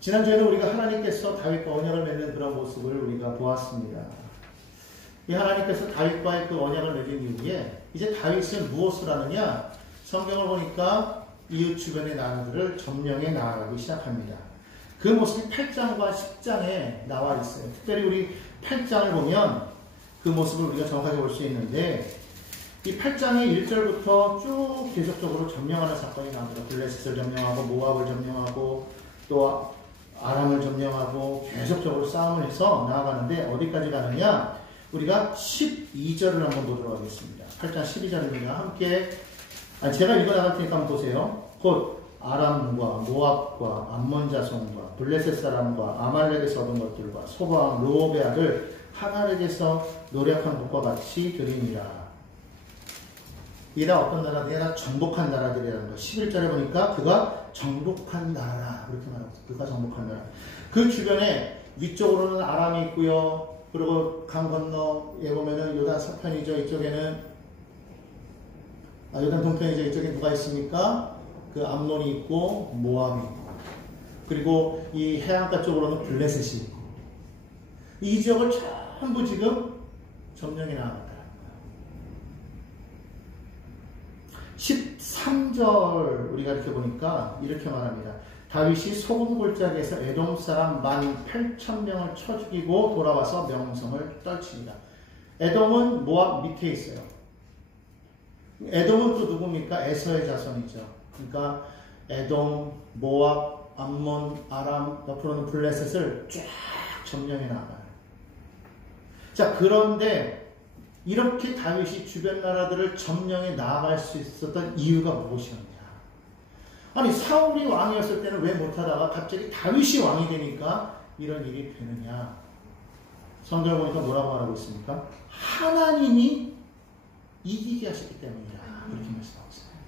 지난주에는 우리가 하나님께서 다윗과 언약을 맺는 그런 모습을 우리가 보았습니다. 이 하나님께서 다윗과의 그 언약을 맺은 이후에 이제 다윗은 무엇을 하느냐? 성경을 보니까 이웃 주변의 나라들을 점령해 나아가기 시작합니다. 그 모습이 8장과 10장에 나와 있어요. 특별히 우리 8장을 보면 그 모습을 우리가 정확하게 볼 수 있는데 이 8장의 1절부터 쭉 계속적으로 점령하는 사건이 나옵니다. 블레셋을 점령하고 모압을 점령하고 또 아람을 점령하고 계속적으로 싸움을 해서 나아가는데 어디까지 가느냐? 우리가 12절을 한번 보도록 하겠습니다. 8장 12절입니다. 함께 제가 읽어나갈 테니까 한번 보세요. 곧 아람과 모압과 암몬 자손과 블레셋 사람과 아말렉에서 얻은 것들과 소바왕 르홉의 아들 하갈에게서 노력한 것과 같이 드리니라. 이다 어떤 나라들이나 정복한 나라들이라는 거. 11절에 보니까 그가 정복한 나라라. 그렇게 말하고 있어요. 그가 정복한 나라. 그 주변에 위쪽으로는 아람이 있고요. 그리고 강 건너에 보면은 요단 서편이죠. 이쪽에는 요단 동편이죠. 이쪽에 누가 있습니까? 그 암몬이 있고 모압이 있고 그리고 이 해안가 쪽으로는 블레셋이 있고 이 지역을 전부 지금 점령해 나갔다. 13절 우리가 이렇게 보니까 이렇게 말합니다. 다윗이 소금 골짜기에서 에돔 사람 18,000명을 쳐 죽이고 돌아와서 명성을 떨칩니다. 에돔은 모압 밑에 있어요. 에돔은 또 누굽니까? 에서의 자손이죠. 그러니까 에돔, 모압, 암몬, 아람, 옆으로는 블레셋을 쫙 점령해 나가요. 자, 그런데 이렇게 다윗이 주변 나라들을 점령해 나아갈 수 있었던 이유가 무엇이었냐? 아니 사울이 왕이었을 때는 왜 못하다가 갑자기 다윗이 왕이 되니까 이런 일이 되느냐? 성경을 보니까 뭐라고 말하고 있습니까? 하나님이 이기게 하셨기 때문이다. 그렇게 말씀하고 있습니다.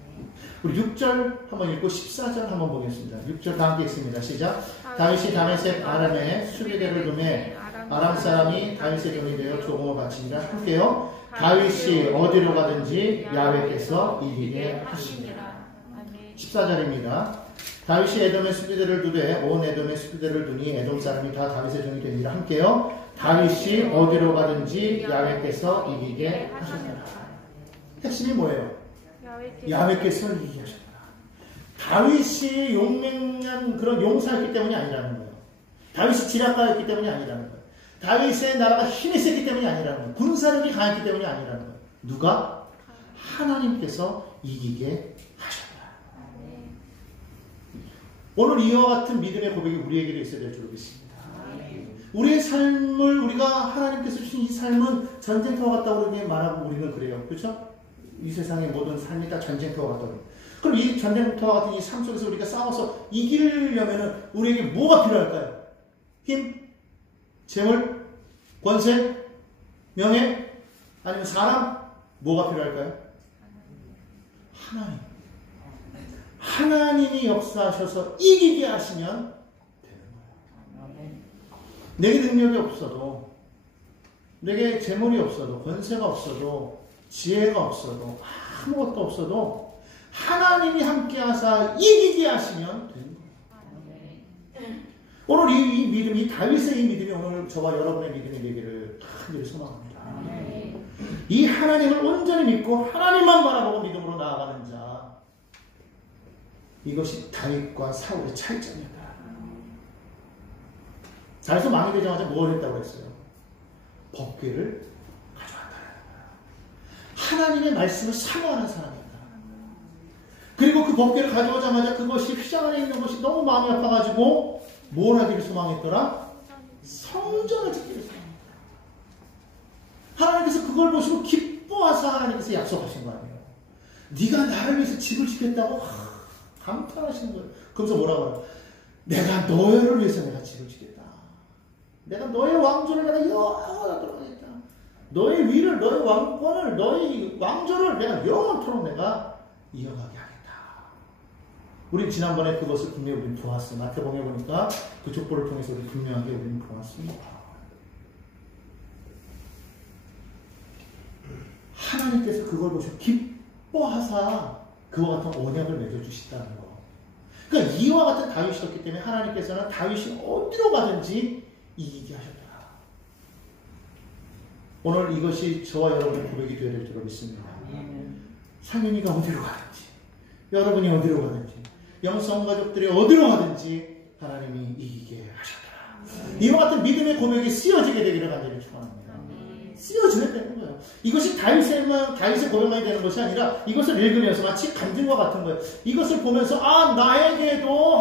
우리 6절 한번 읽고 14절 한번 보겠습니다. 6절 다 함께 있습니다. 시작. 다윗이 다메섹 아람에 수비대를 두매 아람 사람이 다윗의 종이 되어 조공을 바치니라. 함께요. 다윗이 어디로 가든지 야훼께서 이기게 하시니라. 14절입니다. 다윗이 에돔의 수비대를 두되 온 에돔의 수비대를 두니 에돔 사람이 다 다윗의 종이 되니라. 함께요. 다윗이 어디로 가든지 야훼께서 이기게 하시니라. 핵심이 뭐예요? 야훼께서 이기게 하시니라. 다윗이 용맹한 그런 용사였기 때문이 아니라는 거예요. 다윗이 지략가였기 때문이 아니라는 거예요. 다윗의 나라가 힘이 세기 때문이 아니라는 거예요. 군사력이 강했기 때문이 아니라는 거예요. 누가? 하나님께서 이기게 하셨다. 오늘 이와 같은 믿음의 고백이 우리에게도 있어야 될 줄 믿습니다. 우리의 삶을 우리가 하나님께서 주신 이 삶은 전쟁터와 같다고 우리에게 말하고 우리는 그래요. 그렇죠? 이 세상의 모든 삶이 다 전쟁터와 같다고. 그럼 이 전쟁터와 같은 이 삶 속에서 우리가 싸워서 이기려면 우리에게 뭐가 필요할까요? 힘? 재물? 권세? 명예? 아니면 사람? 뭐가 필요할까요? 하나님. 하나님이 역사하셔서 이기게 하시면 되는 거예요. 내게 능력이 없어도, 내게 재물이 없어도, 권세가 없어도, 지혜가 없어도, 아무것도 없어도 하나님이 함께 하사 이기게 하시면 되는 거예요. 오늘 이 믿음이, 다윗의 이 믿음이 오늘 저와 여러분의 믿음이 되기를 간절히 소망합니다. 이 하나님을 온전히 믿고 하나님만 바라보고 믿음으로 나아가는 자, 이것이 다윗과 사울의 차이점이다. 다윗은 왕이 되자마자 뭘 했다고 했어요? 법궤를 가져왔다는 거야. 하나님의 말씀을 사모하는 사람이다. 그리고 그 법궤를 가져오자마자 그것이 휘장 안에 있는 것이 너무 마음이 아파가지고 뭘 하기를 소망했더라? 성전을 짓기를 소망했더라. 하나님께서 그걸 보시고 기뻐하사 하나님께서 약속하신 거 아니에요. 네가 나를 위해서 집을 짓겠다고 감탄하시는 거예요. 그러면서 뭐라고 해요? 내가 너를 위해서 내가 집을 짓겠다. 내가 너의 왕조를 내가 영원하도록 하겠다. 너의 위를, 너의 왕권을, 너의 왕조를 내가 영원토록 내가 이어가게 하겠다. 우리 지난번에 그것을 분명히 우리는 보았어요. 마태복음에 보니까 그 족보를 통해서 우리 분명하게 우리는 보았습니다. 하나님께서 그걸 보시고 기뻐하사 그와 같은 언약을 맺어주시다는 거. 그러니까 이와 같은 다윗이었기 때문에 하나님께서는 다윗이 어디로 가든지 이기게 하셨더라. 오늘 이것이 저와 여러분의 고백이 되어야 될 줄로 믿습니다. 상윤이가 어디로 가든지, 여러분이 어디로 가든지, 영성 가족들이 어디로 가든지 하나님이 이기게 하셨더라. 이와 같은 믿음의 고백이 쓰여지게 되기를 간절히 축원합니다. 쓰여져야 되는 거예요. 이것이 다윗의 고백만이 되는 것이 아니라 이것을 읽으면서 마치 간증과 같은 거예요. 이것을 보면서 나에게도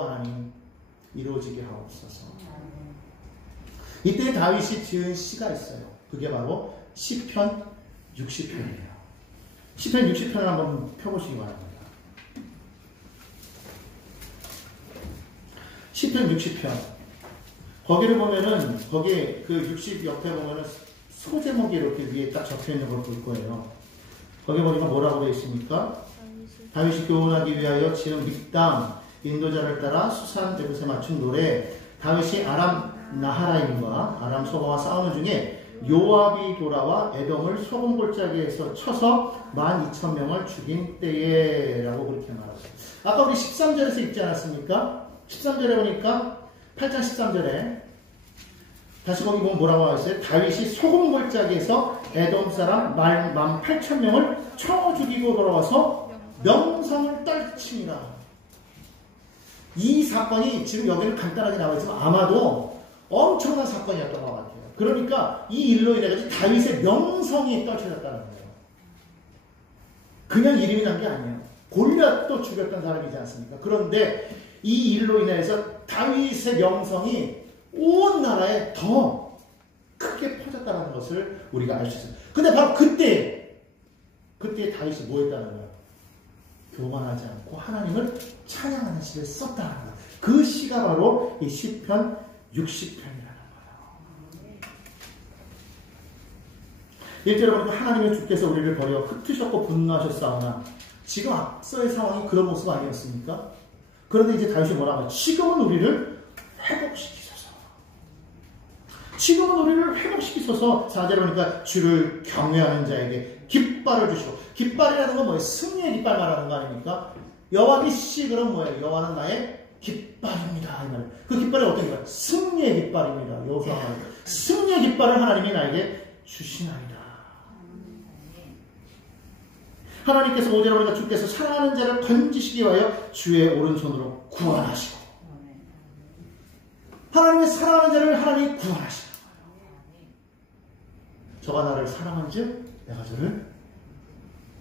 하나님 이루어지게 하옵소서. 이때 다윗이 지은 시가 있어요. 그게 바로 시편 60편이에요. 시편 60편을 한번 펴보시기 바랍니다. 시편 60편. 거기를 보면은, 거기 그 60 옆에 보면은 소제목이 이렇게 위에 딱 적혀 있는 걸 볼 거예요. 거기 보니까 뭐라고 되어 있습니까? 다윗이 교훈하기 위하여 지은 믹담, 인도자를 따라 수산 제굿에 맞춘 노래, 다윗이 아람 나하라임과 아람 소바와 싸우는 중에 요압이 돌아와 에돔을 소금 골짜기에서 쳐서 12,000명을 죽인 때에 라고 그렇게 말하죠. 아까 우리 13절에서 읽지 않았습니까? 13절에 보니까 8장 13절에 다시 거기 보면 뭐라고 하고 있어요? 다윗이 소금 골짜기에서 에돔 사람 18,000명을 쳐 죽이고 돌아와서 명성을 떨치니라. 이 사건이 지금 여기는 간단하게 나와 있지만 아마도 엄청난 사건이었던 것 같아요. 그러니까 이 일로 인해 다윗의 명성이 떨쳐졌다는 거예요. 그냥 이름이 난 게 아니에요. 골리앗도 죽였던 사람이지 않습니까? 그런데 이 일로 인해서 다윗의 명성이 온 나라에 더 크게 퍼졌다는 것을 우리가 알 수 있어요. 근데 바로 그때 다윗이 뭐 했다는 거예요? 교만하지 않고 하나님을 찬양하는 시를 썼다는 거예요. 그 시가 바로 이 시편 60편이라는 거예요. 1절에 보니까 하나님의 주께서 우리를 버려 흩으셨고 분노하셨사오나, 지금 앞서의 상황이 그런 모습 아니었습니까? 그런데 이제 다윗이 뭐라고 해요? 지금은 우리를 회복시키소서. 지금은 우리를 회복시키소서. 4절에 보니까 주를 경외하는 자에게 깃발을 주시고, 깃발이라는 건 뭐예요? 승리의 깃발 말하는 거 아닙니까? 여호와 니시, 그럼 뭐예요? 여호와는 나의 깃발입니다. 그 깃발이 어떤 깃발? 승리의 깃발입니다. 여호수아 말 승리의 깃발을 하나님이 나에게 주시나이다. 하나님께서 5절에 보니까 주께서 사랑하는 자를 건지시기 위하여 주의 오른손으로 구원하시고, 하나님의 사랑하는 자를 하나님이 구원하시는 거예요. 저가 나를 사랑한 즉 내가 저를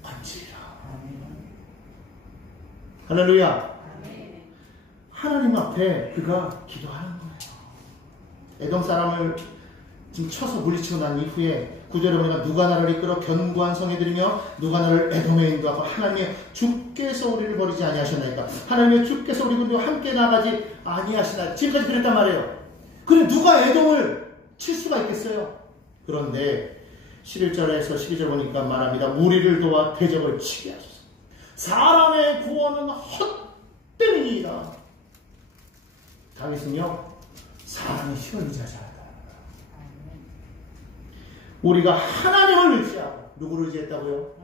건지리라. 할렐루야. 하나님 앞에 그가 기도하는 거예요. 에돔 사람을 지금 쳐서 물리치고 난 이후에 9절에 보니까 누가 나를 이끌어 견고한 성에 들이며 누가 나를 에돔에 인도하고, 하나님의 주께서 우리를 버리지 아니하셨나이까. 하나님의 주께서 우리 군대와 함께 나가지 아니하시나. 지금까지 그랬단 말이에요. 그래 누가 에돔을 칠 수가 있겠어요? 그런데 11절에서 12절 보니까 말합니다. 무리를 도와 대적을 치게 하소서. 사람의 구원은 헛되이니이다. 다윗은요, 사람의 힘을 의지하지 않았다. 우리가 하나님을 의지하고, 누구를 의지했다고요?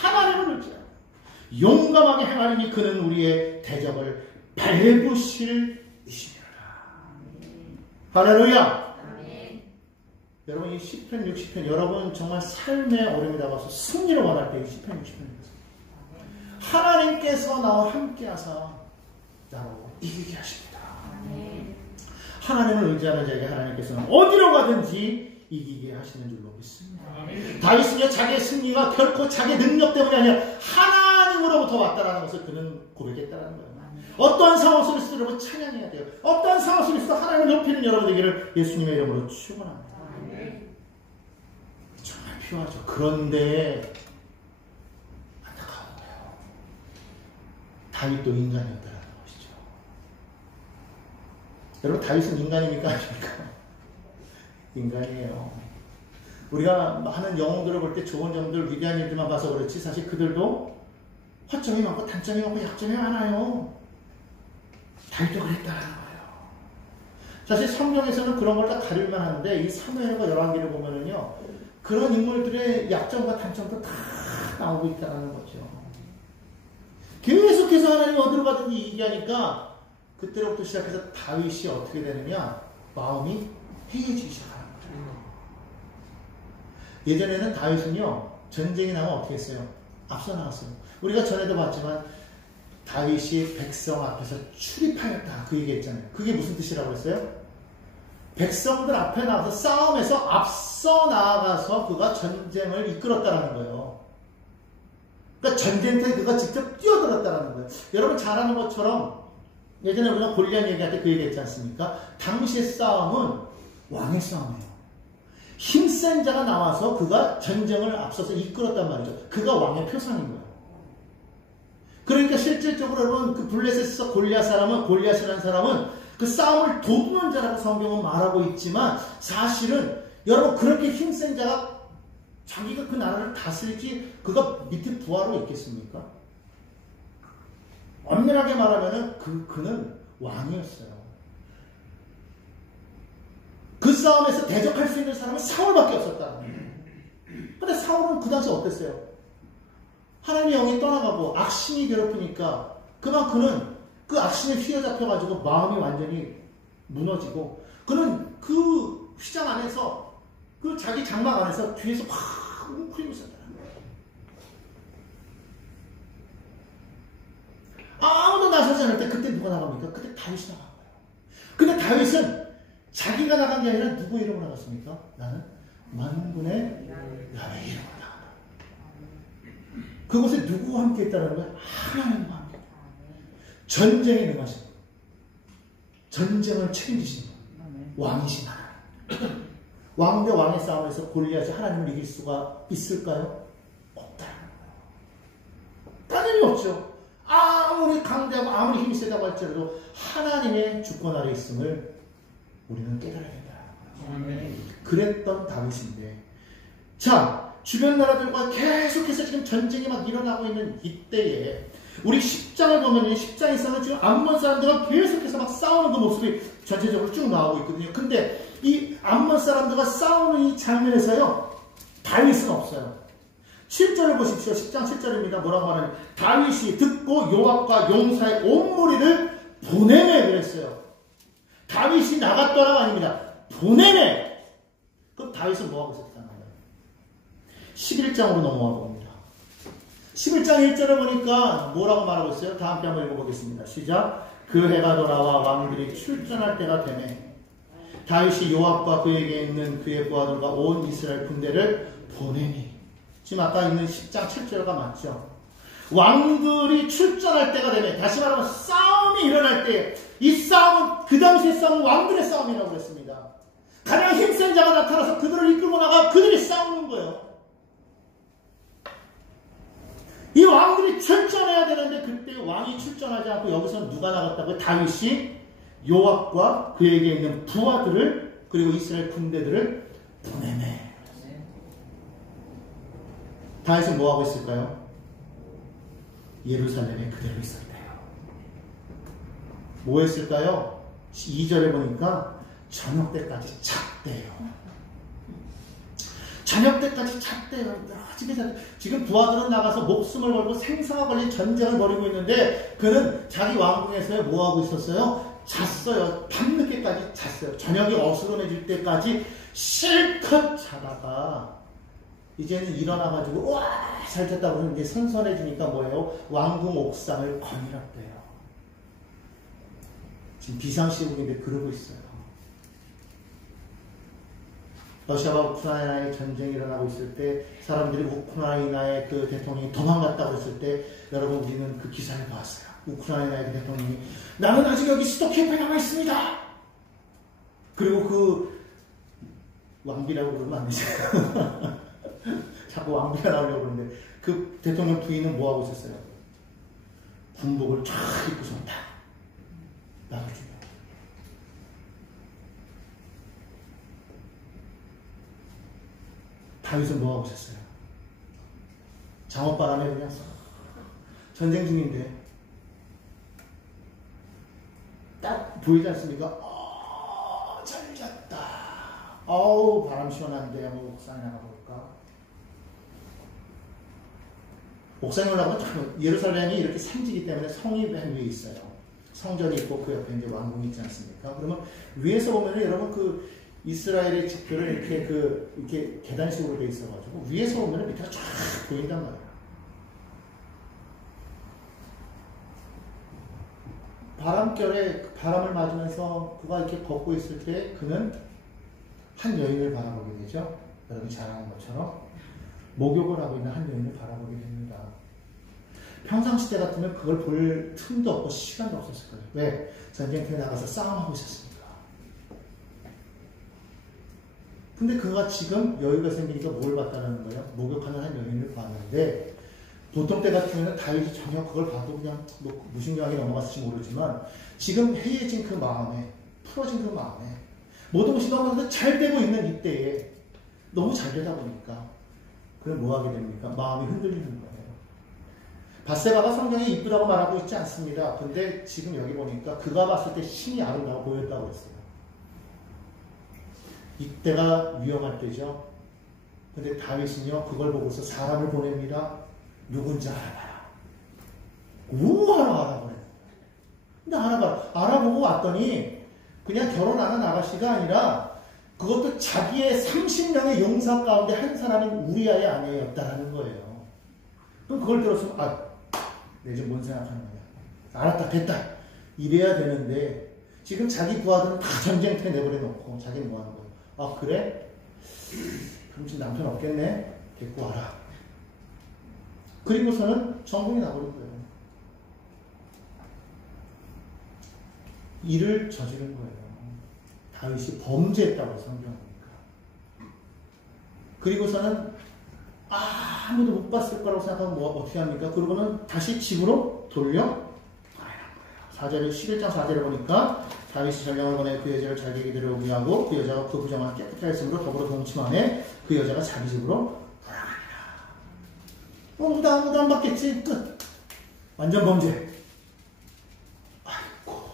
하나님을 의지하고 용감하게 행하리니 그는 우리의 대적을 밟으실 이시니라. 할렐루야. 여러분, 이 시편 60편, 여러분 정말 삶의 어려움이 다가와서 승리를 원할 때 이 시편 60편입니다. 하나님께서 나와 함께 하사 나로 이기게 하십니다. 하나님을 의지하는 자에게 하나님께서는 어디로 가든지 이기게 하시는 줄로 믿습니다. 다윗은요, 자기의 승리가 결코 자기의 능력 때문이 아니라 하나님으로부터 왔다라는 것을 그는 고백했다는 거예요. 어떠한 상황 속에서도 여러분 찬양해야 돼요. 어떠한 상황 속에서도 하나님을 높이는 여러분 되기를 예수님의 이름으로 축원합니다. 정말 필요하죠. 그런데 안타까운 거예요. 다윗도 인간이었다는 것이죠. 여러분, 다윗은 인간입니까? 아닙니까? 인간이에요. 우리가 많은 영웅들을 볼 때 좋은 점들, 위대한 일들만 봐서 그렇지 사실 그들도 허점이 많고 단점이 많고 약점이 많아요. 다윗도 그랬다는 거예요. 사실 성경에서는 그런 걸 다 가릴만 하는데 이 사무엘과 열왕기를 보면은요, 그런 인물들의 약점과 단점도 다 나오고 있다는 거죠. 계속해서 하나님 어디로 가든지 얘기하니까 그때로부터 시작해서 다윗이 어떻게 되느냐? 마음이 해이해지기 시작하는 거예요. 예전에는 다윗은요, 전쟁이 나면 어떻게 했어요? 앞서 나갔어요. 우리가 전에도 봤지만 다윗이 백성 앞에서 출입하였다. 그 얘기 했잖아요. 그게 무슨 뜻이라고 했어요? 백성들 앞에 나가서 싸움에서 앞서 나아가서 그가 전쟁을 이끌었다는 거예요. 그러니까 전쟁터에 그가 직접 뛰어들었다는 거예요. 여러분 잘 아는 것처럼 예전에 우리가 골리앗 얘기할 때 그 얘기 했지 않습니까? 당시의 싸움은 왕의 싸움이에요. 힘센 자가 나와서 그가 전쟁을 앞서서 이끌었단 말이죠. 그가 왕의 표상인 거예요. 그러니까 실질적으로 여러분 그 블레셋에서 골리앗이라는 사람은 그 싸움을 도우는 자라고 성경은 말하고 있지만 사실은 여러분 그렇게 힘센 자가 자기가 그 나라를 다스릴지 그가 밑에 부하로 있겠습니까? 엄밀하게 말하면은 그는 왕이었어요. 그 싸움에서 대적할 수 있는 사람은 사울밖에 없었다. 근데 사울은 그 당시 어땠어요? 하나님의 영이 떠나가고 악신이 괴롭히니까 그만 그는 그 악신에 휘어잡혀가지고 마음이 완전히 무너지고 그는 그 휘장 안에서 그 자기 장막 안에서 뒤에서 막 웅크리고 있었다는 거예요. 아무도 나서지 않을 때 그때 누가 나갑니까? 그때 다윗이 나간 거예요. 근데 다윗은 자기가 나간 게 아니라 누구 이름으로 나갔습니까? 나는 만군의 야훼 이름으로 나간다. 그곳에 누구와 함께 있다는 거예요? 하나님과 함께. 전쟁에 능하신 분. 전쟁을 책임지신 분. 왕이신 하나님. 왕 대 왕의 싸움에서 골리앗이 하나님을 이길 수가 있을까요? 없다는 거예요. 당연히 없죠. 아무리 강대하고 아무리 힘이 세다고 할지라도 하나님의 주권 아래 있음을 우리는 깨달아야 된다. 그랬던 다윗인데, 자, 주변 나라들과 계속해서 지금 전쟁이 막 일어나고 있는 이때에 우리 10장을 보면 10장에서는 지금 암몬 사람들과 계속해서 막 싸우는 그 모습이 전체적으로 쭉 나오고 있거든요. 근데 이 암몬 사람들과 싸우는 이 장면에서요, 다윗은 없어요. 7절을 보십시오. 10장 7절입니다. 뭐라고 말하냐면 다윗이 듣고 요압과 용사의 온 무리를 보내매 그랬어요. 다윗이 나갔더라가 아닙니다. 보내매. 그럼 다윗은 뭐하고 있었다는 거예요? 11장으로 넘어가 봅니다. 11장 1절을 보니까 뭐라고 말하고 있어요? 다 함께 한번 읽어보겠습니다. 시작. 그 해가 돌아와 왕들이 출전할 때가 되매 다윗이 요압과 그에게 있는 그의 부하들과 온 이스라엘 군대를 보내니. 지금 아까 있는 10장 7절과 맞죠? 왕들이 출전할 때가 되매, 다시 말하면 싸움이 일어날 때, 이 싸움은 그 당시의 싸움은 왕들의 싸움이라고 했습니다. 가장 힘센 자가 나타나서 그들을 이끌고 나가 그들이 싸우는 거예요. 이 왕들이 출전해야 되는데 그때 왕이 출전하지 않고 여기서 누가 나갔다고요? 다윗이 요압과 그에게 있는 부하들을 그리고 이스라엘 군대들을 보내매. 다윗은 뭐하고 있을까요? 예루살렘에 그대로 있었대요. 뭐 했을까요? 2절에 보니까 저녁 때까지 잤대요. 저녁 때까지 잤대요. 지금 부하들은 나가서 목숨을 걸고 생사가 걸린 전쟁을 벌이고 있는데 그는 자기 왕궁에서 뭐하고 있었어요? 잤어요. 밤늦게까지 잤어요. 저녁이 어수선해질 때까지 실컷 자다가 이제는 일어나가지고 와 잘 잤다고 하는 게 선선해지니까 뭐예요? 왕궁 옥상을 거닐었대요. 지금 비상시국인데 그러고 있어요. 러시아와 우크라이나의 전쟁이 일어나고 있을 때 사람들이 우크라이나의 그 대통령이 도망갔다고 했을 때 여러분 우리는 그 기사를 봤어요. 우크라이나의 그 대통령이 나는 아직 여기 수도 키예프에 남아 있습니다. 그리고 그 왕비라고 그러면 안 되죠. 자꾸 왕비가 나오려고 그러는데 그 대통령 부인은 뭐하고 있었어요? 군복을 쫙 입고서 딱 나가주고 다윗은 뭐하고 있었어요? 장엄바람에 그냥 전쟁 중인데 딱 보이지 않습니까? 잘 잤다. 어우 바람 시원한데 한번 옥상에 나가볼까? 옥상에 올라가면 예루살렘이 이렇게 산지기 때문에 성이 맨 위에 있어요. 성전이 있고 그 옆에 이제 왕궁이 있지 않습니까? 그러면 위에서 보면은 여러분 그 이스라엘의 지표를 이렇게 계단식으로 돼 있어가지고 위에서 보면은 밑에가 쫙 보인단 말이에요. 바람결에 바람을 맞으면서 그가 이렇게 걷고 있을 때 그는 한 여인을 바라보게 되죠. 여러분이 잘 아는 것처럼 목욕을 하고 있는 한 여인을 바라보게 됩니다. 평상시대 같으면 그걸 볼 틈도 없고 시간도 없었을 거예요. 왜? 전쟁터에 나가서 싸움하고 있었으니까. 근데 그가 지금 여유가 생기니까 뭘 봤다는 거예요? 목욕하는 한 여인을 봤는데 보통 때 같으면 다윗이 전혀 그걸 봐도 그냥 무심결하게 넘어갔을지 모르지만 지금 해이해진 그 마음에 풀어진 그 마음에 모든 것이 너무 잘 되고 있는 이때에 너무 잘 되다 보니까 그럼 뭐 하게 됩니까? 마음이 흔들리는 거예요. 밧세바가 성경에 이쁘다고 말하고 있지 않습니다. 근데 지금 여기 보니까 그가 봤을 때 신이 아름다워 보였다고 했어요. 이때가 위험할 때죠. 근데 다윗은요 그걸 보고서 사람을 보냅니다. 누군지 알아봐라. 하러 알아보래. 근데 알아보고 왔더니 그냥 결혼하는 아가씨가 아니라 그것도 자기의 30명의 용사 가운데 한 사람인 우리아의 아내였다라는 거예요. 그럼 그걸 들었으면 내 좀 뭔 생각하는 거야. 알았다 됐다 이래야 되는데 지금 자기 부하들은 다 전쟁터에 내버려 놓고 자기는 뭐 하는 거야. 그래? 그럼 지금 남편 없겠네? 데리고 와라. 그리고서는 정복이 나버린 거예요. 일을 저지른 거예요. 다윗이 범죄했다고 성경하니까. 그리고서는 아무도 못 봤을 거라고 생각하면 어떻게 합니까? 그러고는 다시 집으로 돌려보내는 거예요. 11장 4절에 보니까 다윗이 전령을 보내 그 여자를 자기에게 데려오고 그 여자가 그 부정한 깨끗게 했으므로 더불어 동침하에 그 여자가 자기 집으로 돌아가니라. 아무도 안 받겠지. 끝. 완전 범죄. 아이고.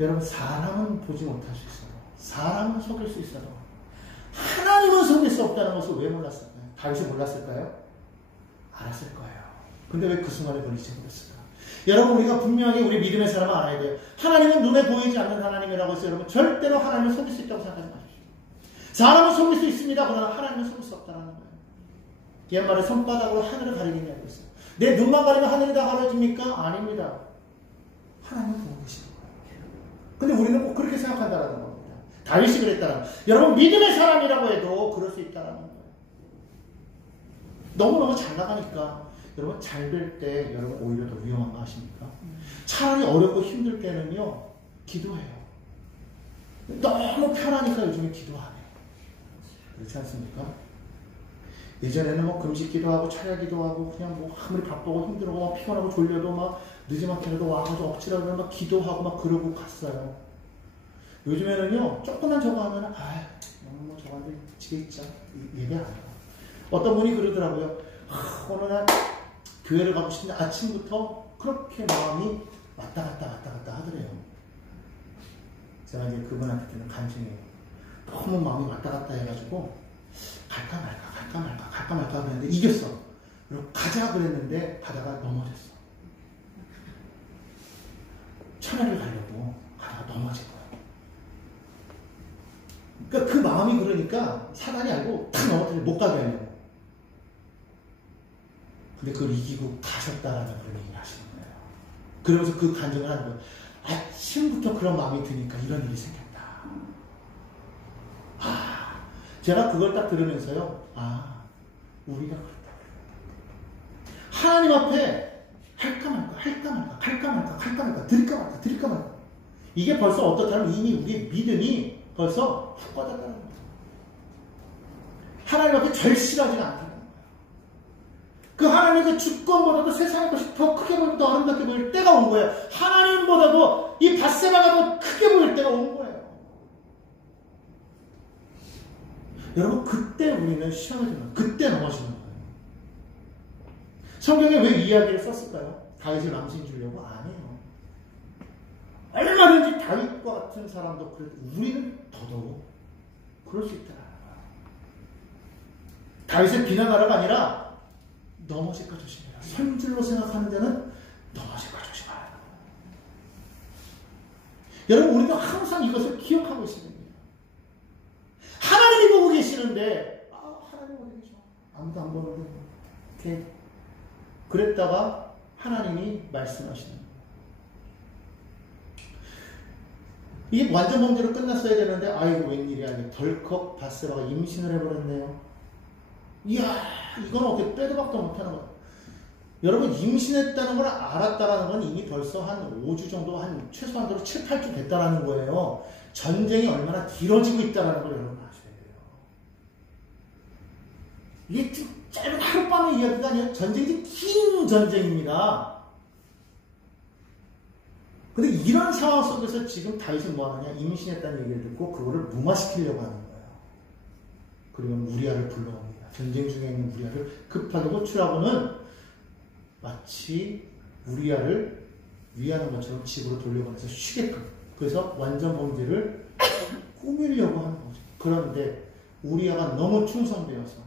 여러분 사람은 보지 못할 수 있어도 사람은 속일 수 있어도 하나님은 속일 수 없다는 것을 왜 몰랐을까요? 다윗이 몰랐을까요? 알았을 거예요. 근데 왜 그 순간에 걸리지 못했을까? 여러분 우리가 분명히 우리 믿음의 사람은 알아야 돼요. 하나님은 눈에 보이지 않는 하나님이라고 해서 여러분 절대로 하나님을 속일 수 있다고 생각하지 마십시오. 사람은 속일 수 있습니다. 그러나 하나님은 속일 수 없다는 거예요. 옛말에 손바닥으로 하늘을 가리겠냐고 했어요. 내 눈만 가리면 하늘이 다 가려집니까? 아닙니다. 하나님은 보고 계시는 거예요. 근데 우리는 꼭 그렇게 생각한다는 겁니다. 다윗이 그랬다는 거예요. 여러분 믿음의 사람이라고 해도 그럴 수 있다는 거예요. 너무너무 잘 나가니까 여러분 잘 될 때 여러분 오히려 더 위험한 거 아십니까? 차라리 어렵고 힘들 때는요 기도해요. 너무 편하니까 요즘에 기도 안 해요. 그렇지 않습니까? 예전에는 뭐 금식기도 하고 차려기도 하고 그냥 뭐 아무리 바쁘고 힘들고 막 피곤하고 졸려도 막 늦지막히라도 와가지고 억지라도 막 기도하고 막 그러고 갔어요. 요즘에는요 조금만 저거 하면은 너무 뭐 저거 하는데 집에 있자 얘기 안 해요. 어떤 분이 그러더라고요. 어느 날 교회를 가고 싶은데 아침부터 그렇게 마음이 왔다 갔다 하더래요. 제가 이제 그분한테 드는 간증이에요. 너무 마음이 왔다 갔다 해가지고 갈까 말까 그랬는데 이겼어. 그리고 가자 그랬는데 가다가 넘어졌어. 천하를 가려고 가다가 넘어진 거야. 그러니까 그 마음이 그러니까 사단이 알고 탁 넘어뜨리고 못 가게 하려고. 근데 그걸 이기고 가셨다라는 그런 얘기를 하시는 거예요. 그러면서 그 간증을 하는 거예요. 아침부터 그런 마음이 드니까 이런 일이 생겼다. 제가 그걸 딱 들으면서요. 우리가 그렇다. 하나님 앞에 할까 말까 드릴까 말까 이게 벌써 어떻다면 이미 우리의 믿음이 벌써 훅 꺼졌다는 거예요. 하나님 앞에 절실하지가 않다는 거예요. 그 하나님의 그 주권보다도 세상의 것이 더 크게 보이고 더 아름답게 보일 때가 온 거예요. 하나님보다도 이 밧세바가 더 크게 보일 때가 온 거예요. 여러분 그때 우리는 시험에 들면 그때 넘어지는 거예요. 성경에 왜 이 이야기를 썼을까요? 다윗을 망신 주려고? 아니에요. 얼마든지 다윗과 같은 사람도 그래도 우리는 더더욱 그럴 수 있다. 다윗을 비난하라가 아니라 넘어질까 조심해라. 손질로 생각하는 데는 넘어질까 조심하라. 여러분, 우리가 항상 이것을 기억하고 있어야 됩니다. 하나님이 보고 계시는데, 하나님 어디 계셔? 아무도 안 보는데. 이렇게. 그랬다가 하나님이 말씀하시는 거예요. 이게 완전 범죄로 끝났어야 되는데, 아이고, 웬일이야. 덜컥 바세바가 임신을 해버렸네요. 이야, 이건 어떻게 빼도 박도 못하는 거야. 여러분, 임신했다는 걸 알았다는 건 이미 벌써 한 5주 정도, 한 최소한으로 7, 8주 됐다는 거예요. 전쟁이 얼마나 길어지고 있다는 걸 여러분 아셔야 돼요. 이게 짧은 하룻밤의 이야기가 아니라 전쟁이 긴 전쟁입니다. 근데 이런 상황 속에서 지금 다윗은 뭐 하느냐? 임신했다는 얘기를 듣고 그거를 무마시키려고 하는 거예요. 그리고 우리아를 불러옵니다. 전쟁 중에 있는 우리아를 급하게 호출하고는 마치 우리아를 위하는 것처럼 집으로 돌려보내서 쉬게끔. 그래서 완전 범죄를 꾸미려고 하는 거죠. 그런데 우리아가 너무 충성되어서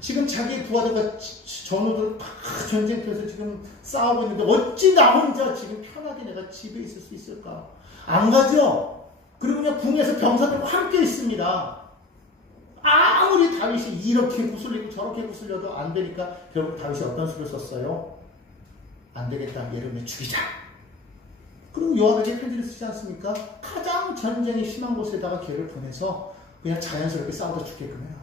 지금 자기의 부하들과 전우들 다 전쟁터에서 지금 싸우고 있는데 어찌 나 혼자 지금 편하게 내가 집에 있을 수 있을까? 안 가죠? 그리고 그냥 궁에서 병사들과 함께 있습니다. 아무리 다윗이 이렇게 구슬리고 저렇게 구슬려도 안 되니까 결국 다윗이 어떤 수를 썼어요? 안 되겠다. 얘를 내 죽이자. 그리고 요압에게 편지를 쓰지 않습니까? 가장 전쟁이 심한 곳에다가 걔를 보내서 그냥 자연스럽게 싸우다 죽게끔 해라.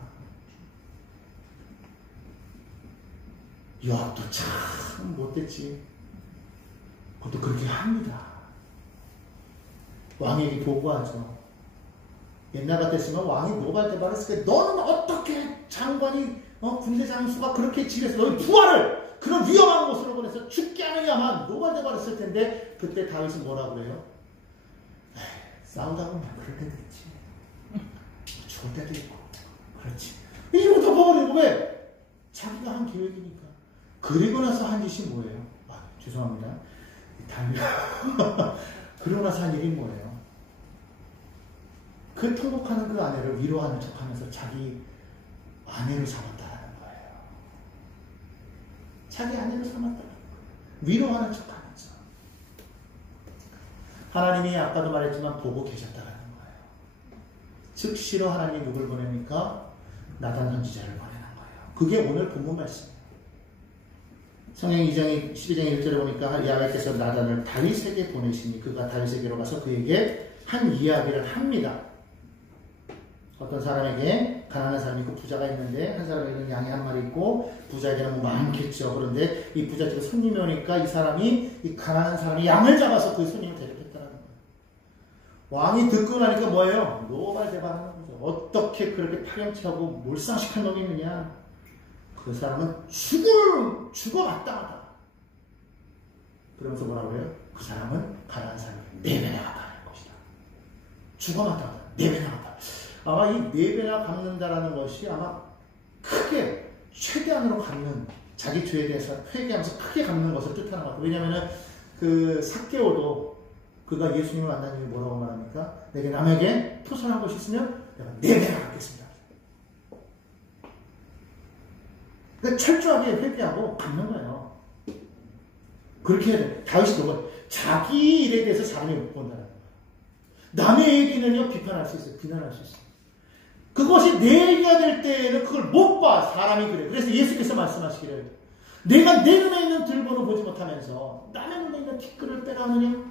요압도 참 못됐지. 그것도 그렇게 합니다. 왕에게 보고하죠. 옛날 같았으면 왕이 노발대발을 했을 때 너는 어떻게 장관이 군대 장수가 그렇게 집에서 너희 부하를 그런 위험한 곳으로 보내서 죽게 하느냐만 노발대발을 했을 텐데 그때 다윗은 뭐라고 해요? 싸우다 보면 그럴 때도 있지. 죽을 때도 있고. 그렇지. 이거 덮어버리고 왜? 자기가 한 계획이니까. 그리고 나서 한 짓이 뭐예요? 죄송합니다. 그러고 나서 한 일이 뭐예요? 그 통곡하는 그 아내를 위로하는 척 하면서 자기 아내를 삼았다는 거예요. 자기 아내를 삼았다는 거예요. 위로하는 척 하면서. 하나님이 아까도 말했지만 보고 계셨다는 거예요. 즉시로 하나님이 누굴 보냅니까? 나단 선지자를 보내는 거예요. 그게 오늘 본문 말씀이에요. 성경 2장 12장 1절에 보니까 야훼께서 나단을 다윗에게 보내시니 그가 다윗에게로 가서 그에게 한 이야기를 합니다. 어떤 사람에게 가난한 사람이 있고 부자가 있는데 한 사람에게는 양이 한 마리 있고 부자에게는 뭐 많겠죠. 그런데 이 부자 집에 손님이 오니까 이 사람이 이 가난한 사람이 양을 잡아서 그 손님을 대접했다는 거예요. 왕이 듣고 나니까 뭐예요? 노발대발하는 거죠. 어떻게 그렇게 파렴치하고 몰상식한 놈이 있느냐? 그 사람은 죽어 마땅하다. 그러면서 뭐라고 해요? 그 사람은 가난한 사람이 4배나 갚아야 것이다. 죽어 마땅하다. 4배나 갚아. 아마 이 4배나 갚는다라는 것이 아마 크게 최대한으로 갚는, 자기 죄에 대해서 회개하면서 크게 갚는 것을 뜻하는 것 같아요. 왜냐면은 그 삭개오도 그가 예수님을 만난 이유 뭐라고 말합니까? 내게 남에게 토선한 것이 있으면 내가 4배나 갚겠습니다. 그러니까 철저하게 회개하고 갚는 거예요. 그렇게 해야 돼. 다윗이 그건 자기 일에 대해서 사람이 못 본다는 거예요. 남의 얘기는요, 비판할 수 있어요. 비난할 수 있어요. 그것이 내 얘기가 될 때에는 그걸 못 봐. 사람이 그래. 그래서 예수께서 말씀하시기를 내가 내 눈에 있는 들보는 보지 못하면서 남의 눈에 있는 티끌을 빼라느냐?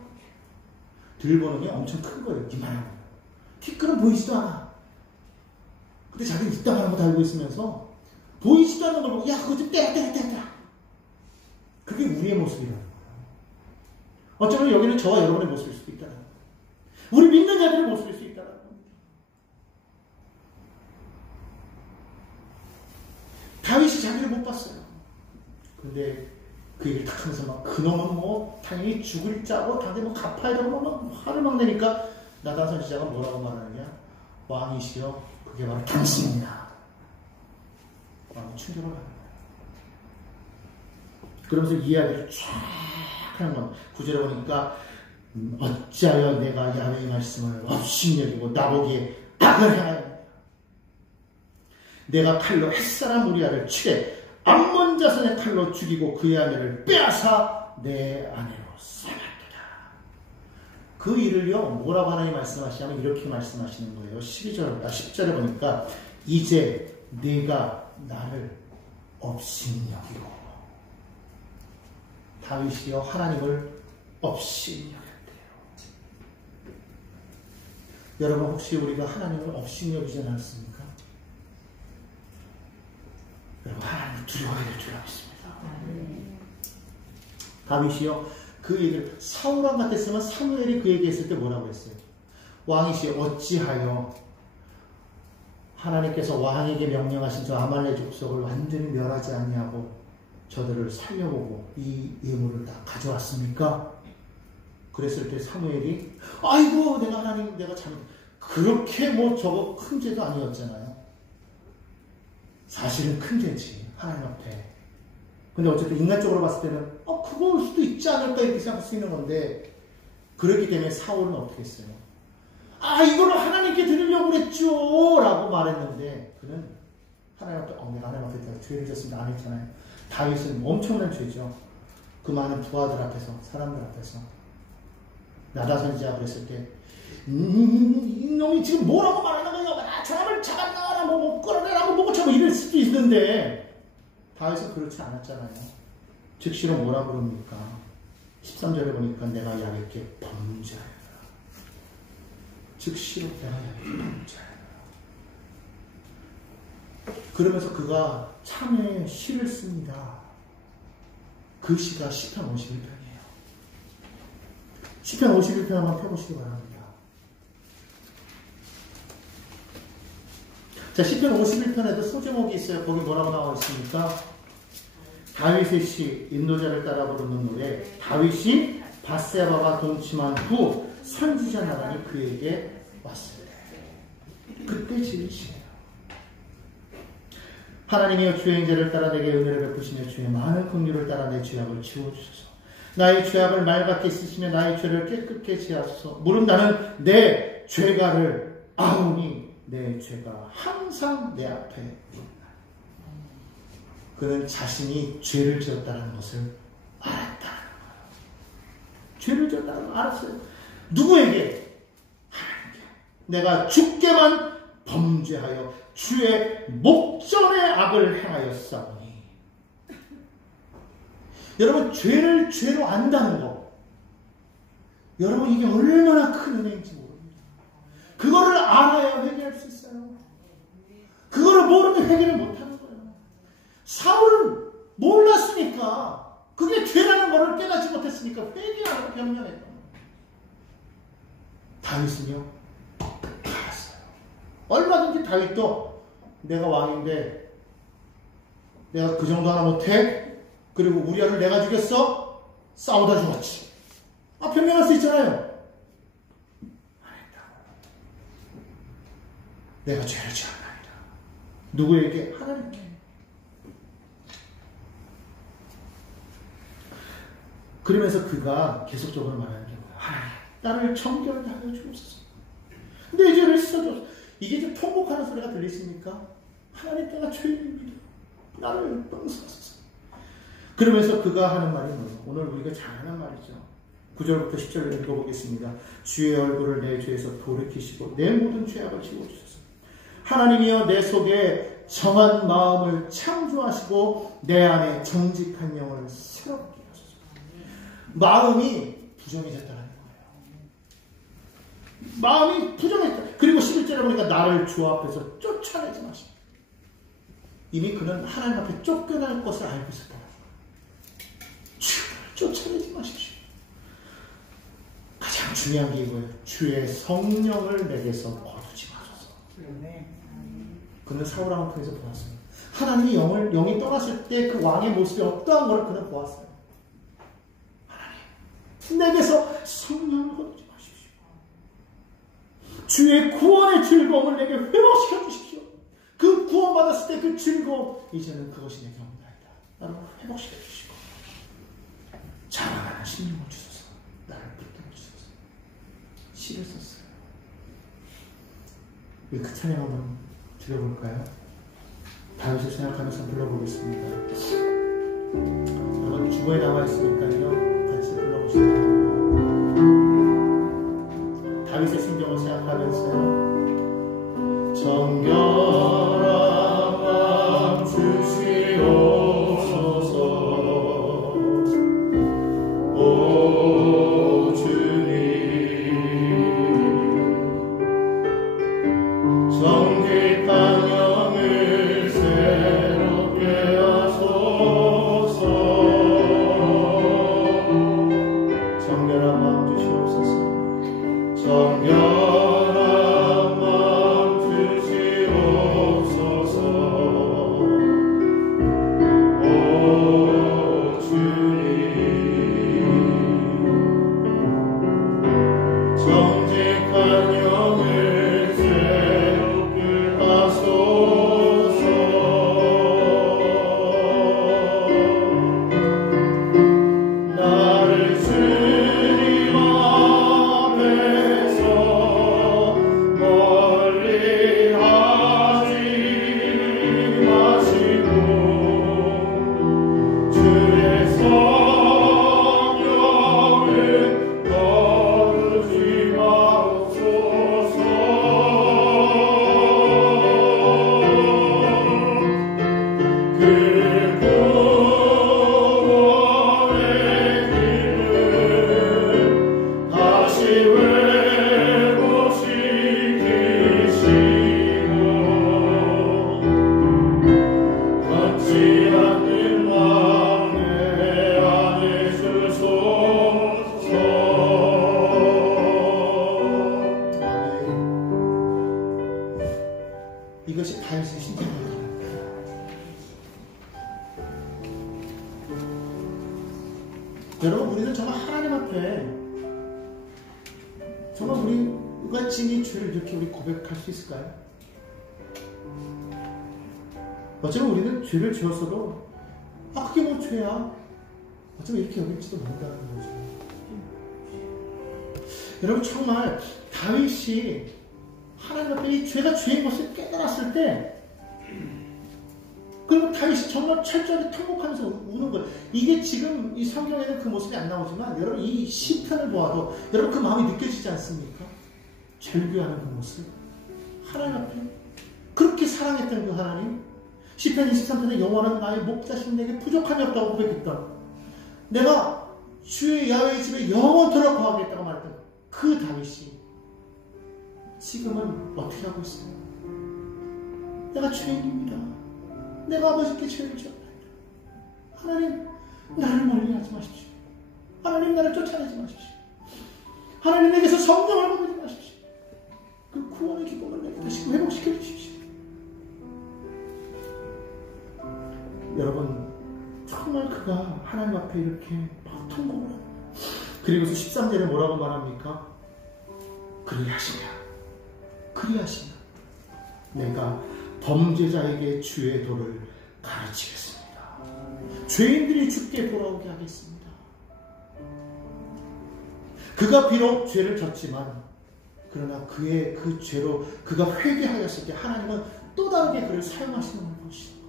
들보는요, 엄청 큰 거예요. 이만한 거예요. 티끌은 보이지도 않아. 근데 자기는 있다고 하는 거 다 알고 있으면서 보이지도 않는 걸 보고, 야, 그거 좀 떼라. 그게 우리의 모습이라는 거예요. 어쩌면 여기는 저와 여러분의 모습일 수도 있다는 거예요. 우리 믿는 자들의 모습일 수 있다는 거예요. 다윗이 자기를 못 봤어요. 근데 그 얘기를 탁 하면서 막, 그놈은 뭐, 당연히 죽을 자고, 당연히 뭐, 갚아야 되고, 막 화를 막 내니까, 나단 선지자가 뭐라고 말하느냐? 왕이시여, 그게 바로 당신입니다. 충격을 받는 거예요. 그러면서 이야기를 쫙 하는 겁니다. 9절에 보니까 어찌하여 내가 야훼의 말씀을 업신여기고 나보기에 악을 행하였느냐. 내가 칼로 햇사람 우리아를 치되 암몬 자손의 칼로 죽이고 그의 아내를 빼앗아 내 아내로 삼았도다. 그 일을요, 뭐라고 하나님 말씀하시냐면 이렇게 말씀하시는 거예요. 10절에 보니까 이제 네가 나를 업신여기고. 다윗이요, 하나님을 업신여겼대요. 여러분, 혹시 우리가 하나님을 업신여기지 않았습니까? 여러분, 하나님을 두려워해야 될 줄 믿습니다. 다윗이요, 그 얘기를 사울왕 같았으면 사무엘이 그 얘기했을 때 뭐라고 했어요? 왕이시여, 어찌하여 하나님께서 왕에게 명령하신 저 아말렉 족속을 완전히 멸하지 아니하고 저들을 살려보고 이 예물을 다 가져왔습니까? 그랬을 때 사무엘이 아이고 내가 하나님 내가 잘못, 그렇게 뭐 저거 큰 죄도 아니었잖아요. 사실은 큰 죄지 하나님 앞에. 근데 어쨌든 인간적으로 봤을 때는 그거일 수도 있지 않을까 이렇게 생각할 수 있는 건데, 그렇기 때문에 사울은 어떻게 했어요? 이거를 하나님께 드리려고 그랬죠 라고 말했는데, 그는 하나님 앞에 내가 하나님 앞에 내가 죄를 졌습니다 안 했잖아요. 다윗은 엄청난 죄죠. 그 많은 부하들 앞에서, 사람들 앞에서 나단 선지자가 그랬을 때 이놈이 지금 뭐라고 말하는 거야? 사람을 잡아놔라, 뭐 끌어내라고 뭐고 참 이럴 수도 있는데, 다윗은 그렇지 않았잖아요. 즉시로 뭐라 그럽니까? 13절에 보니까 내가 야곱에게 범죄하였다. 즉시로 내가 야곱에게 범죄하였다. 그러면서 그가 참회의 시를 씁니다. 그 시가 시편 51편이에요. 시편 51편 한번 펴보시기 바랍니다. 자, 시편 51편에도 소제목이 있어요. 거기 뭐라고 나와 있습니까? 다윗의 시, 인도자를 따라 부르는 노래. 다윗이 밧세바가 동침한 후 선지자 나단이 그에게 왔을 때, 그때 지은 시예요. 하나님이여 주의 인자를 따라 내게 은혜를 베푸시며 주의 많은 긍휼을 따라 내 죄악을 지워주소서. 나의 죄악을 맑게 씻으시며 나의 죄를 깨끗게 하소서. 물은 나는 내 죄가를 아우니 내 죄가 항상 내 앞에 있나. 그는 자신이 죄를 지었다는 것을 알았다는 거예요. 죄를 지었다는 걸 알았어요. 누구에게? 하나님께. 내가 주께만 범죄하여 주의 목전의 악을 행하였사오니. 여러분, 죄를 죄로 안다는 거, 여러분 이게 얼마나 큰 은혜인지 모릅니다. 그거를 알아야 회개할 수 있어요. 그거를 모르면 회개를 못하는 거예요. 사울은 몰랐으니까, 그게 죄라는 것을 깨닫지 못했으니까 회개하고 변명했던 거예요. 다윗은요, 알았어요. 얼마든지 다윗도 내가 왕인데 내가 그 정도 하나 못해? 그리고 우리아를 내가 죽였어? 싸우다 죽었지. 변명할 수 있잖아요. 안 했다고. 내가 죄를 지었나이다. 누구에게? 하나님께. 그러면서 그가 계속적으로 말하는 게 뭐야? 하나님, 나를 정결하게 하여 주옵소서. 내 죄를 씻어주옵소서. 이게 좀 통곡하는 소리가 들리십니까? 하나님, 내가 죄인입니다. 나를 용서하소서. 그러면서 그가 하는 말이 뭐예요? 오늘 우리가 잘 하는 말이죠. 9절부터 10절을 읽어보겠습니다. 주의 얼굴을 내 죄에서 돌이키시고 내 모든 죄악을 지워주소서. 하나님이여, 내 속에 정한 마음을 창조하시고 내 안에 정직한 영을 새롭게 하소서. 마음이 부정해졌다는 거예요. 마음이 부정했다. 그리고 11절에 보니까 나를 주 앞에서 쫓아내지 마시고. 이미 그는 하나님 앞에 쫓겨날 것을 알고 있었다. 주를 쫓아내지 마십시오. 가장 중요한 게 이거예요. 주의 성령을 내게서 거두지 마소서. 그는 사울왕을 통해서 보았어요. 하나님이 영이 떠났을 때 그 왕의 모습이 어떠한 걸 그는 보았어요. 하나님, 내게서 성령을 거두지 마십시오. 주의 구원의 즐거움을 내게 회복시켜 주십시오. 그 구원받았을 때 그 즐거움, 이제는 그것이 내게 없나이다. 나를 회복시켜 주시고 자라나는 심령을 주소서. 나를 붙들어 주소서. 시를 썼어요. 그 찬양 한번 드려볼까요? 다윗을 생각하면서 불러보겠습니다. 여러분 주보에 남아있으니까요, 같이 불러보시면 됩니다. 다윗의 심정을 생각하면서요. 정결한 맘 주시옵소서. 오 주님, 정직한 영을 새롭게 하소서. 정결한 맘 주시옵소서. 정결한 맘 주시옵소서. 오 주님, 정직한 영을 새롭게 하소서. 나를 주님 앞에서 멀리 하지 마시고 주의 성령을 거두지 마옵소서. 그 구원의 길을 다시 회복시키시고 변치 않는 마음 내 안에 주소서. 이것이 다윗의 심정입니다. 여러분, 우리는 정말 하나님 앞에 정말 우리가 지닌 죄를 이렇게 우리 고백할 수 있을까요? 어쩌면 우리는 죄를 지었어도 그게 뭐 죄야, 어쩌면 이렇게 여길지도 모른다는 거죠. 여러분, 정말 다윗이 하나님 앞에 이 죄가 죄인 것을 깨달았을 때, 그리고 다윗이 정말 철저하게 통곡하면서 우는 거예요. 이게 지금 이 성경에는 그 모습이 안 나오지만 여러분 이 시편을 보아도 여러분 그 마음이 느껴지지 않습니까? 절규하는 그 모습, 하나님 앞에 그렇게 사랑했던 그 하나님. 시편 23편에 여호와는 나의 목자신 내게 부족함이 없다고 고백했던, 내가 주의 야훼의 집에 영원토록 거하겠다고 말했던 그 다윗이 지금은 어떻게 하고 있어요? 내가 죄인입니다. 내가 아버지께 죄를 지었나이다. 하나님, 나를 멀리하지 마십시오. 하나님, 나를 쫓아내지 마십시오. 하나님, 내게서 성령을 거두지 마십시오. 그 구원의 기쁨을 내게 다시 회복시켜 주십시오. 여러분, 정말 그가 하나님 앞에 이렇게 막 통곡을 합니다. 그리고서 13절에 뭐라고 말합니까? 그리하시면 내가 범죄자에게 주의 도를 가르치겠습니다. 죄인들이 주께 돌아오게 하겠습니다. 그가 비록 죄를 졌지만, 그러나 그의 그 죄로 그가 회개하였을 때 하나님은 또 다르게 그를 사용하시는 걸 보시는 거예요.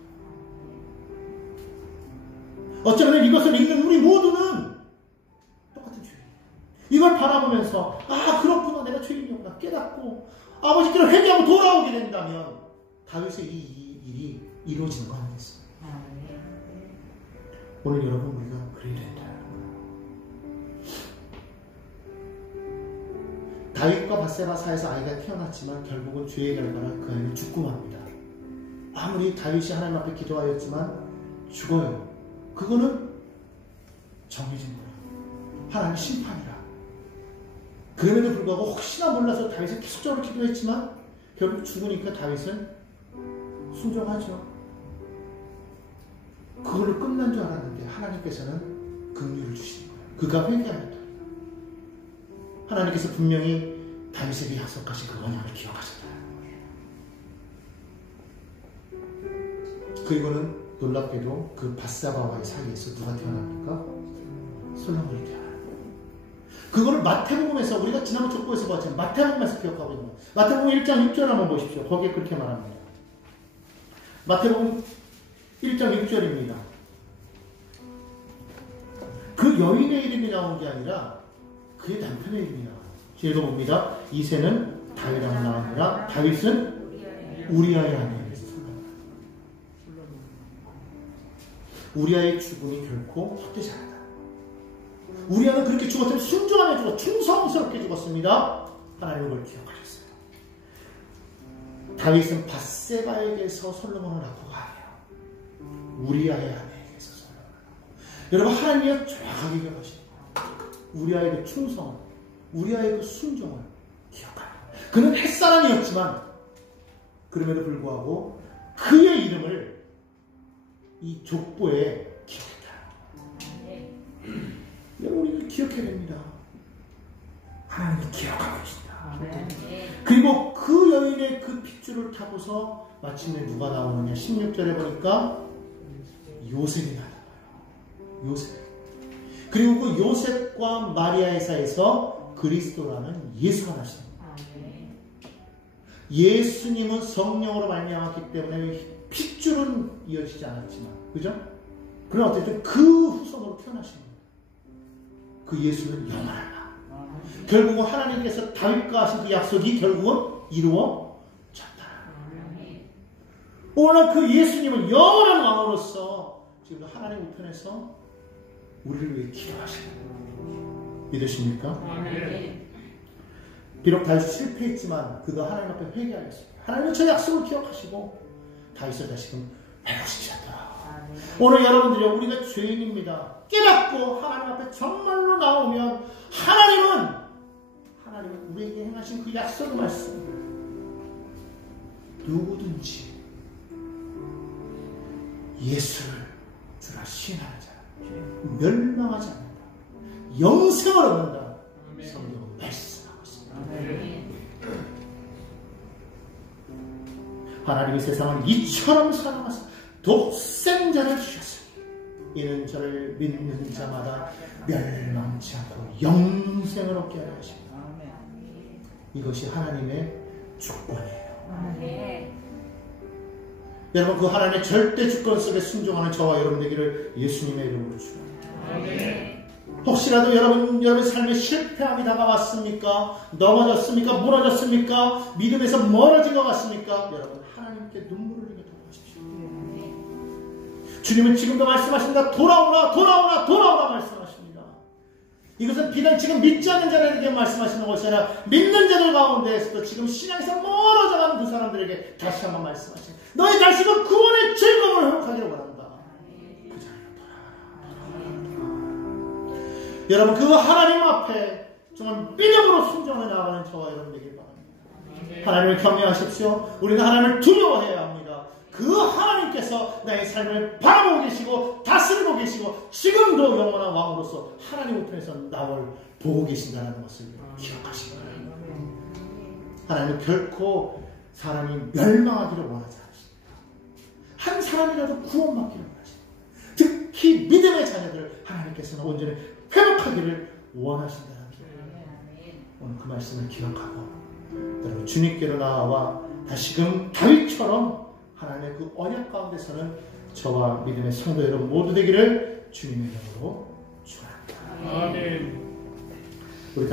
어쩌면 이것을 읽는 우리 모두는 똑같은 죄예요. 이걸 바라보면서 그렇구나, 내가 죄인이구나 깨닫고 아버지께로 회개하고 돌아오게 된다면 다윗의 이 일이 이루어지는 거 아니겠습니까? 오늘 여러분, 우리가 그래야 된다. 다윗과 밧세바 사이에서 아이가 태어났지만 결국은 죄의 결과라 그 아이는 죽고 맙니다. 아무리 다윗이 하나님 앞에 기도하였지만 죽어요. 그거는 정해진 거야. 하나님 심판이라. 그럼에도 불구하고 혹시나 몰라서 다윗은 계속적으로 기도했지만 결국 죽으니까 다윗은 순종하죠. 그걸로 끝난 줄 알았는데 하나님께서는 긍휼을 주시는 거예요. 그가 회개하였다. 하나님께서 분명히 다윗에게 약속하신 그 언약을 기억하셨다. 그리고는 놀랍게도 그 밧세바와의 사이에서 누가 태어납니까? 솔로몬이 태어납니다. 그거를 마태복음에서 우리가 지난번 족보에서 봤지만 마태복음에서 기억하고 있는 거예요. 마태복음 1장 6절 한번 보십시오. 거기에 그렇게 말합니다. 마태복음 1장 6절입니다. 그 여인의 이름이 나온 게 아니라 그의 남편의 이름이 나와요. 읽어봅니다. 이새는 다윗왕 나오니라 다윗은 우리아의 아내에게서 살았다. 우리아의 죽음이 결코 헛되지 않았다. 우리아는 그렇게 죽었으면 순종하며 죽어 충성스럽게 죽었습니다. 하나님은 그걸 기억하셨어요. 다윗은 밧세바에게서 솔로몬을 낳고가 아니에요. 우리아의 아내에게서 솔로몬을 낳고. 여러분, 하나님이 정확하게 기억하십니다. 우리아의 그 충성을, 우리아의 그 순종을 기억하라. 그는 햇사람이었지만 그럼에도 불구하고 그의 이름을 이 족보에 기억했다. 여러분, 우리는 기억해야 됩니다. 하나님이 기억하고 계십니다. 그리고 그 여인의 그 핏줄을 타고서 마침내 누가 나오느냐. 16절에 보니까 요셉이 나타나요. 요셉. 그리고 그 요셉과 마리아의 사이에서 그리스도라는 예수가 나십니다. 예수님은 성령으로 말미암았기 때문에 핏줄은 이어지지 않았지만, 그죠? 그러나 어쨌든 그 후손으로 태어나신 거예요. 그 예수는 영원하다. 결국은 하나님께서 다윗과 하신 그 약속이 결국은 이루어졌다. 오늘 그 예수님은 영원한 왕으로서 지금 하나님 우편에서 우리를 위해 기도하시는 거예요. 믿으십니까? 비록 다윗이 실패했지만 그가 하나님 앞에 회개하였습니다. 하나님은 저 약속을 기억하시고 다윗을 다시금 회복시켰더라. 오늘 여러분들이 우리가 죄인입니다. 깨닫고 하나님 앞에 정말로 나오면 하나님은 우리에게 행하신 그 약속의 말씀, 누구든지 예수를 주라 시인하는 자 멸망하지 않는다, 영생을 얻는다. 성경은 말씀하고 있습니다. 하나님이 세상을 이처럼 사랑하사 독생자를 주셨으니 이는 저를 믿는 자마다 멸망치 않고 영생을 얻게 하려 하십니다. 이것이 하나님의 주권이에요. 여러분, 그 하나님의 절대 주권 속에 순종하는 저와 여러분 되기를 예수님의 이름으로 축원합니다. 혹시라도 여러분의 삶에 실패함이 다가왔습니까? 넘어졌습니까? 무너졌습니까? 믿음에서 멀어진 것 같습니까? 여러분, 하나님께 눈물을 흘리며 돌아가십시오. 주님은 지금도 말씀하십니다. 돌아오라, 돌아오라, 돌아오라 말씀하십니다. 이것은 비단 지금 믿지 않는 자들에게 말씀하시는 것이 아니라 믿는 자들 가운데에서도 지금 신앙에서 멀어져가는 그 사람들에게 다시 한번 말씀하십니다. 너희 자식은 구원의 즐거움을 회복하기를 원한다. 그 자리로 돌아가라. 여러분, 그 하나님 앞에 정말 믿음으로 순종해 나가는 저와 여러분 되길 바랍니다. 하나님을 경외하십시오. 우리는 하나님을 두려워해야 합니다. 그 하나님께서 나의 삶을 바라보고 계시고 다스리고 계시고 지금도 영원한 왕으로서 하나님 우편에서 나를 보고 계신다는 것을 기억하시기 바랍니다. 하나님은 결코 사람이 멸망하기를 원하지 않으십니다. 한 사람이라도 구원받기를 원하십니다. 특히 믿음의 자녀들을 하나님께서는 온전히 회복하기를 원하신다는 거예요. 오늘 그 말씀을 기억하고 여러분, 주님께로 나아와 다시금 다윗처럼 하나님의 그 언약 가운데서는 저와 믿음의 성도 여러분 모두 되기를 주님의 이름으로 축원합니다. 아멘. 우리